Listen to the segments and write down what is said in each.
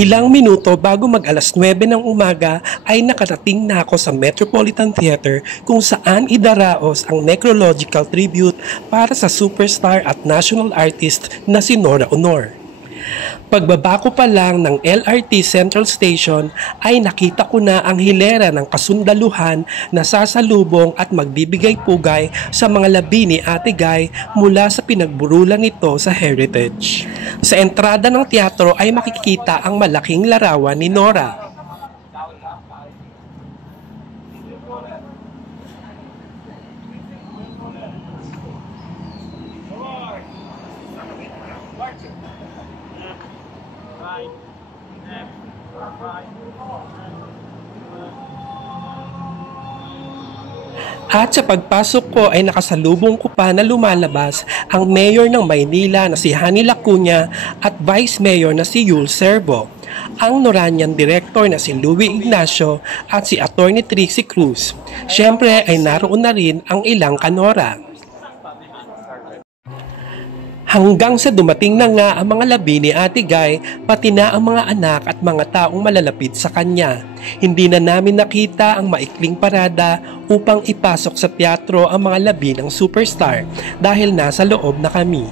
Ilang minuto bago mag-alas 9 ng umaga ay nakarating na ako sa Metropolitan Theater kung saan idaraos ang necrological tribute para sa superstar at national artist na si Nora Aunor. Pagbaba ko pa lang ng LRT Central Station ay nakita ko na ang hilera ng kasundaluhan na sasalubong at magbibigay pugay sa mga labi ni Ate Guy mula sa pinagburulan nito sa Heritage. Sa entrada ng teatro ay makikita ang malaking larawan ni Nora. At sa pagpasok ko ay nakasalubong ko pa na lumalabas ang Mayor ng Maynila na si Hani Lacuna at Vice Mayor na si Yul Servo, ang Noranian Director na si Louie Ignacio at si Attorney Trixie Cruz. Siyempre ay naroon na rin ang ilang kanora. Hanggang sa dumating na nga ang mga labi ni Ate Guy, pati na ang mga anak at mga taong malalapit sa kanya. Hindi na namin nakita ang maikling parada upang ipasok sa teatro ang mga labi ng superstar dahil nasa loob na kami.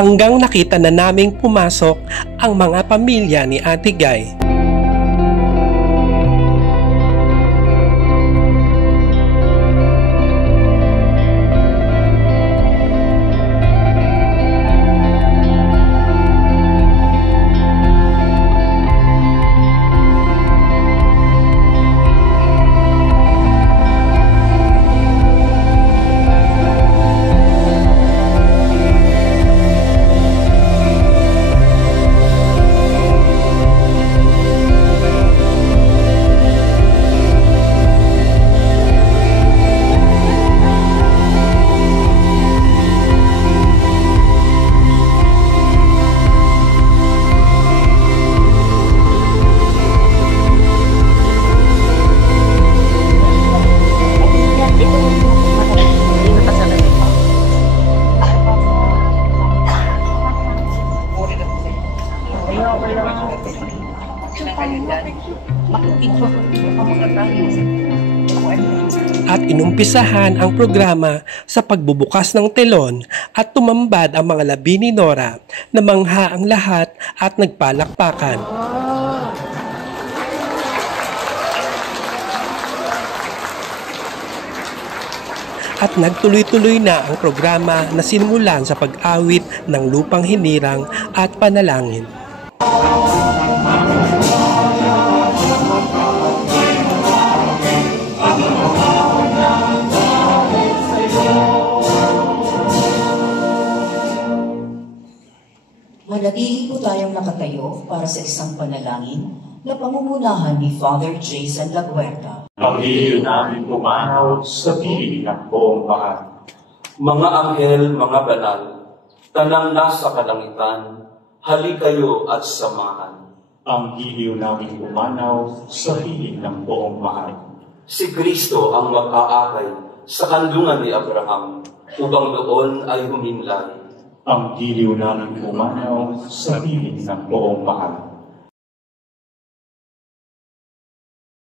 Hanggang nakita na naming pumasok ang mga pamilya ni Ate Guy. At inumpisahan ang programa sa pagbubukas ng telon at tumambad ang mga labi ni Nora, namangha ang lahat at nagpalakpakan. At nagtuloy-tuloy na ang programa na sinimulan sa pag-awit ng Lupang Hinirang at Panalangin. Manatili po tayong nakatayo para sa isang panalangin na pamumunahan ni Father Jason Laguerta. Panginoon namin pumanaw sa piling ng buong bahay. Mga anghel, mga banal, tanang nasa kalangitan, halik kayo at samahan. Ang iliw namin pumanaw sa piling ng buong bahay. Si Kristo ang mag-aakay sa kandungan ni Abraham, upang doon ay humimlay. Ang iliw namin pumanaw sa piling ng buong bahay.